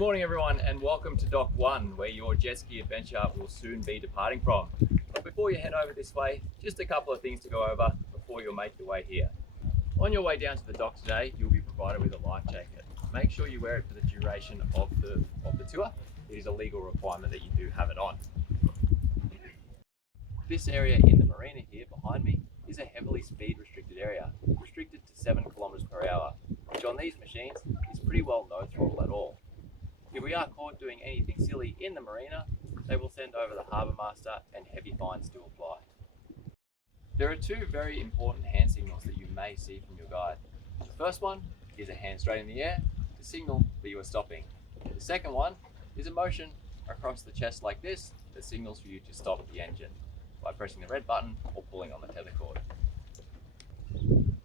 morning everyone, and welcome to Dock 1, where your jet ski adventure will soon be departing from. But before you head over this way, just a couple of things to go over before you'll make your way here. On your way down to the dock today, you'll be provided with a life jacket. Make sure you wear it for the duration of the tour. It is a legal requirement that you do have it on. This area in the marina here behind me is a heavily speed restricted area, restricted to 7 kilometers per hour, which on these machines is pretty well no throttle at all. If we are caught doing anything silly in the marina, they will send over the harbour master and heavy fines to apply. There are two very important hand signals that you may see from your guide. The first one is a hand straight in the air to signal that you are stopping. The second one is a motion across the chest like this that signals for you to stop the engine by pressing the red button or pulling on the tether cord.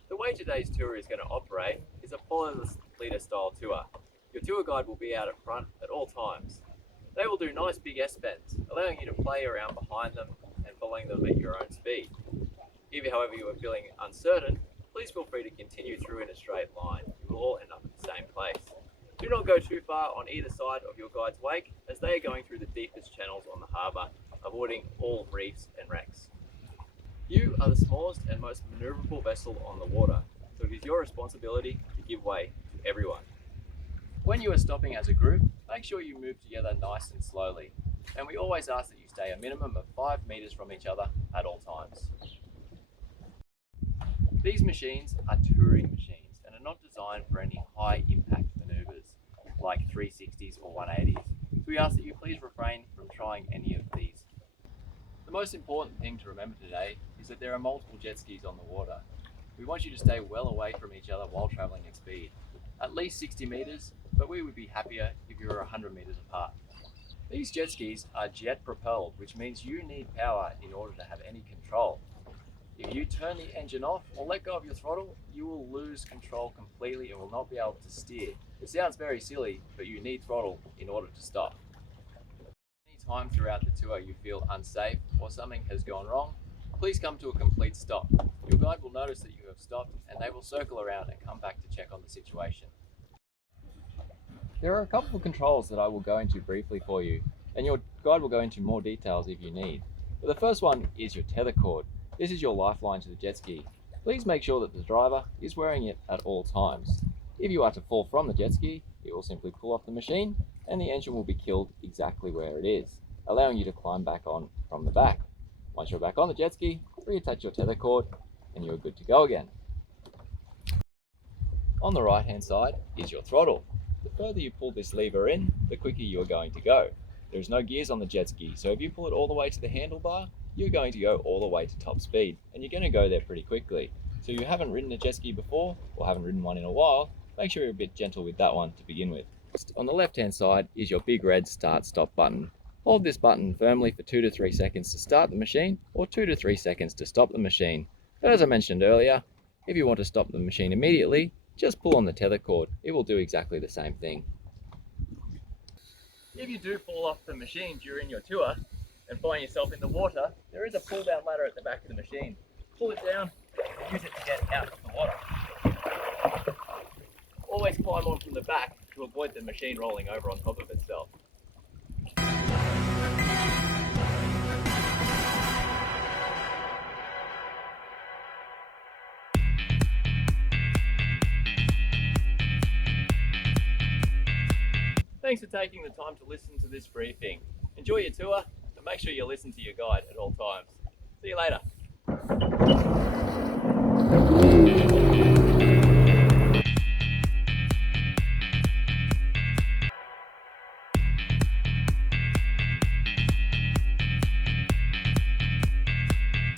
The way today's tour is going to operate is a follow the leader style tour. Your tour guide will be out at front at all times. They will do nice big S-bends, allowing you to play around behind them and following them at your own speed. If however you are feeling uncertain, please feel free to continue through in a straight line. You will all end up at the same place. Do not go too far on either side of your guide's wake, as they are going through the deepest channels on the harbour, avoiding all reefs and wrecks. You are the smallest and most manoeuvrable vessel on the water, so it is your responsibility to give way to everyone. When you are stopping as a group, make sure you move together nice and slowly, and we always ask that you stay a minimum of 5 meters from each other at all times. These machines are touring machines and are not designed for any high impact maneuvers like 360s or 180s, so we ask that you please refrain from trying any of these. The most important thing to remember today is that there are multiple jet skis on the water. We want you to stay well away from each other while travelling at speed, at least 60 meters, but we would be happier if you were 100 meters apart. These jet skis are jet propelled, which means you need power in order to have any control. If you turn the engine off or let go of your throttle, you will lose control completely and will not be able to steer. It sounds very silly, but you need throttle in order to stop. Any time throughout the tour you feel unsafe or something has gone wrong, please come to a complete stop. Your guide will notice that you have stopped and they will circle around and come back to check on the situation. There are a couple of controls that I will go into briefly for you, and your guide will go into more details if you need. But the first one is your tether cord. This is your lifeline to the jet ski. Please make sure that the driver is wearing it at all times. If you are to fall from the jet ski, it will simply pull off the machine and the engine will be killed exactly where it is, allowing you to climb back on from the back. Once you're back on the jet ski, reattach your tether cord and you're good to go again. On the right hand side is your throttle. The further you pull this lever in, the quicker you are going to go. There is no gears on the jet ski, so if you pull it all the way to the handlebar, you're going to go all the way to top speed, and you're going to go there pretty quickly. So if you haven't ridden a jet ski before, or haven't ridden one in a while, make sure you're a bit gentle with that one to begin with. On the left hand side is your big red start stop button. Hold this button firmly for 2 to 3 seconds to start the machine, or 2 to 3 seconds to stop the machine. But as I mentioned earlier, if you want to stop the machine immediately, just pull on the tether cord. It will do exactly the same thing. If you do fall off the machine during your tour and find yourself in the water, there is a pull down ladder at the back of the machine. Pull it down and use it to get out of the water. Always climb on from the back to avoid the machine rolling over on top of itself. Thanks for taking the time to listen to this briefing. Enjoy your tour, and make sure you listen to your guide at all times. See you later.